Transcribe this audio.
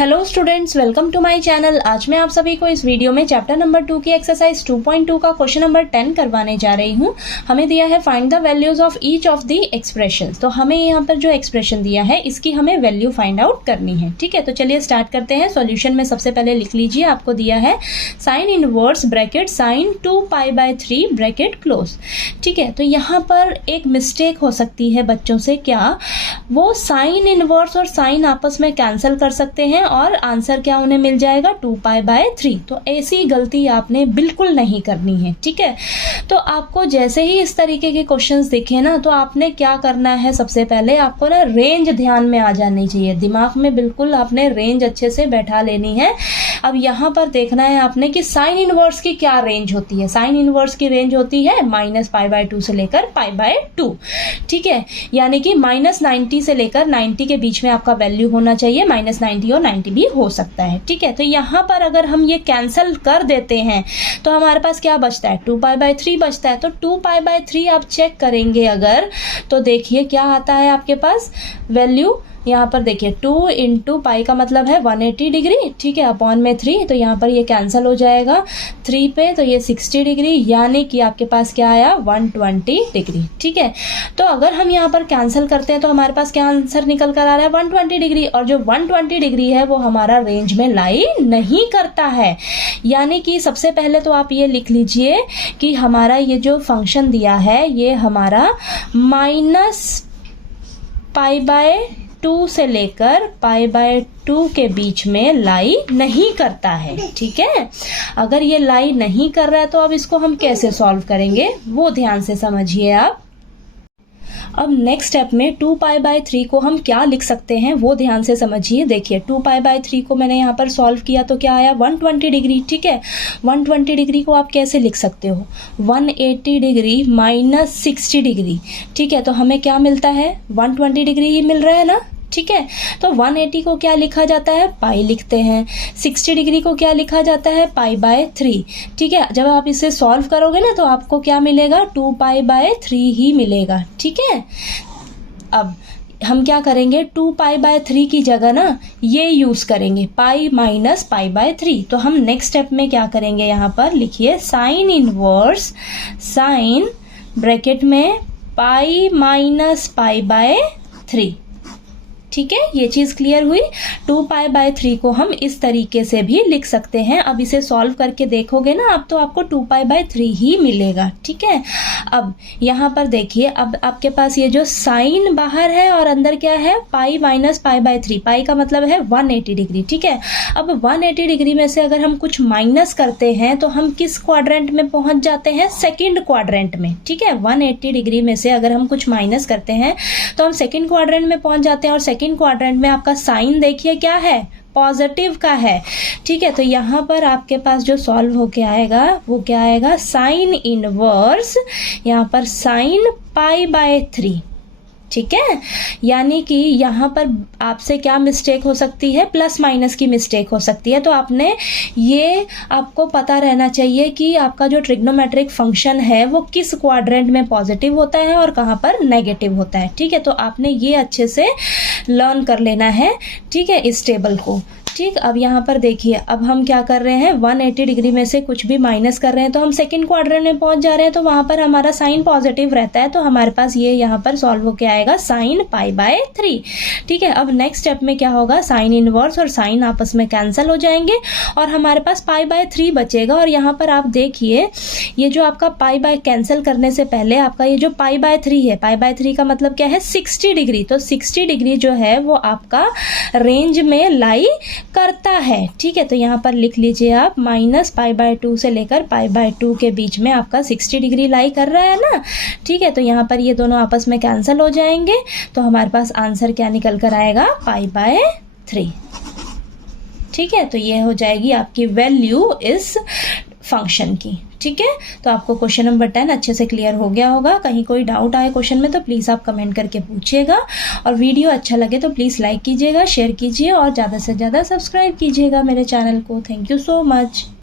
Hello students, welcome to my channel. आज मैं आप सभी को इस वीडियो में चैप्टर नंबर 2 की एक्सरसाइज 2.2 का क्वेश्चन नंबर 10 करवाने जा रही हूँ। हमें दिया है find the values of each of the expression. तो हमें यहाँ पर जो एक्सप्रेशन दिया है इसकी हमें वैल्यू फाइंड आउट करनी है। ठीक है, तो चलिए स्टार्ट करते हैं। सॉल्यूशन में सबसे पहले लिख लीजिए, आपको दिया है sine inverse bracket sine 2π/3 bracket close. ठीक है, तो यहाँ पर एक मिस्टेक हो सकती है बच्चों से, क्या वो साइन इनवर्स और साइन आपस में कैंसिल कर सकते हैं और आंसर क्या उन्हें मिल जाएगा 2π/3। तो ऐसी गलती आपने बिल्कुल नहीं करनी है। ठीक है, तो आपको जैसे ही इस तरीके के क्वेश्चंस दिखे ना, तो आपने क्या करना है, सबसे पहले आपको ना रेंज ध्यान में आ जानी चाहिए, दिमाग में बिल्कुल आपने रेंज अच्छे से बैठा लेनी है। अब यहाँ पर देखना है आपने कि साइन इनवर्स की क्या रेंज होती है। साइन इनवर्स की रेंज होती है -π/2 से लेकर π/2। ठीक है, यानी कि -90 से लेकर 90 के बीच में आपका वैल्यू होना चाहिए। -90 और 90 भी हो सकता है। ठीक है, तो यहाँ पर अगर हम ये कैंसिल कर देते हैं तो हमारे पास क्या बचता है, 2π/3 बचता है। तो 2π/3 आप चेक करेंगे अगर, तो देखिए क्या आता है आपके पास वैल्यू। यहाँ पर देखिए 2 × π का मतलब है 180 डिग्री। ठीक है, अपॉन में 3, तो यहाँ पर ये कैंसिल हो जाएगा 3 पे, तो ये 60 डिग्री, यानी कि आपके पास क्या आया 120 डिग्री। ठीक है, तो अगर हम यहाँ पर कैंसिल करते हैं तो हमारे पास क्या आंसर निकल कर आ रहा है 120 डिग्री। और जो 120 डिग्री है वो हमारा रेंज में लाई नहीं करता है। यानी कि सबसे पहले तो आप ये लिख लीजिए कि हमारा ये जो फंक्शन दिया है ये हमारा -π/2 से लेकर π/2 के बीच में लाई नहीं करता है। ठीक है, अगर ये लाई नहीं कर रहा है तो अब इसको हम कैसे सॉल्व करेंगे वो ध्यान से समझिए आप। अब नेक्स्ट स्टेप में 2π/3 को हम क्या लिख सकते हैं वो ध्यान से समझिए। देखिए 2π/3 को मैंने यहाँ पर सॉल्व किया तो क्या आया 120 डिग्री। ठीक है, 120 डिग्री को आप कैसे लिख सकते हो, 180 डिग्री -60 डिग्री। ठीक है, तो हमें क्या मिलता है 120 डिग्री ही मिल रहा है ना। ठीक है, तो 180 को क्या लिखा जाता है, पाई लिखते हैं। 60 डिग्री को क्या लिखा जाता है, π/3। ठीक है, जब आप इसे सॉल्व करोगे ना तो आपको क्या मिलेगा 2π/3 ही मिलेगा। ठीक है, अब हम क्या करेंगे 2π/3 की जगह ना ये यूज करेंगे π - π/3। तो हम नेक्स्ट स्टेप में क्या करेंगे, यहाँ पर लिखिए साइन इनवर्स साइन ब्रैकेट में π - π/3। ठीक है, ये चीज क्लियर हुई। 2π/3 को हम इस तरीके से भी लिख सकते हैं। अब इसे सॉल्व करके देखोगे ना आप, तो आपको 2π/3 ही मिलेगा। ठीक है, अब यहाँ पर देखिए, अब आपके पास ये जो साइन बाहर है और अंदर क्या है π - π/3। पाई का मतलब है 180 डिग्री। ठीक है, अब 180 डिग्री में से अगर हम कुछ माइनस करते हैं तो हम किस क्वाड्रेंट में पहुंच जाते हैं, सेकेंड क्वाड्रेंट में। ठीक है, 180 डिग्री में से अगर हम कुछ माइनस करते हैं तो हम सेकेंड क्वाड्रेंट में पहुंच जाते हैं। और सेकेंड क्वाड्रेंट में आपका साइन देखिए क्या है, पॉजिटिव का है। ठीक है, तो यहाँ पर आपके पास जो सॉल्व होके आएगा वो क्या आएगा, साइन इनवर्स, यहाँ पर साइन π/3। ठीक है, यानी कि यहाँ पर आपसे क्या मिस्टेक हो सकती है, प्लस माइनस की मिस्टेक हो सकती है। तो आपने ये आपको पता रहना चाहिए कि आपका जो ट्रिग्नोमेट्रिक फंक्शन है वो किस क्वाड्रेंट में पॉजिटिव होता है और कहाँ पर नेगेटिव होता है। ठीक है, तो आपने ये अच्छे से लर्न कर लेना है। ठीक है, इस टेबल को। ठीक, अब यहाँ पर देखिए, अब हम क्या कर रहे हैं 180 डिग्री में से कुछ भी माइनस कर रहे हैं तो हम सेकंड क्वाड्रेंट में पहुंच जा रहे हैं, तो वहां पर हमारा साइन पॉजिटिव रहता है। तो हमारे पास ये यहाँ पर सॉल्व होके आएगा साइन π/3। ठीक है, अब नेक्स्ट स्टेप में क्या होगा, साइन इनवर्स और साइन आपस में कैंसिल हो जाएंगे और हमारे पास π/3 बचेगा। और यहाँ पर आप देखिए, ये जो आपका कैंसिल करने से पहले आपका ये जो π/3 है, π/3 का मतलब क्या है 60 डिग्री। तो 60 डिग्री जो है वो आपका रेंज में लाई करता है। ठीक है, तो यहाँ पर लिख लीजिए आप -π/2 से लेकर π/2 के बीच में आपका 60 डिग्री लाई कर रहा है ना। ठीक है, तो यहाँ पर ये दोनों आपस में कैंसिल हो जाएंगे, तो हमारे पास आंसर क्या निकल कर आएगा π/3। ठीक है, तो ये हो जाएगी आपकी वैल्यू इस फंक्शन की। ठीक है, तो आपको क्वेश्चन नंबर 10 अच्छे से क्लियर हो गया होगा। कहीं कोई डाउट आए क्वेश्चन में तो प्लीज़ आप कमेंट करके पूछिएगा। और वीडियो अच्छा लगे तो प्लीज़ लाइक कीजिएगा, शेयर कीजिए और ज़्यादा से ज़्यादा सब्सक्राइब कीजिएगा मेरे चैनल को। Thank you so much.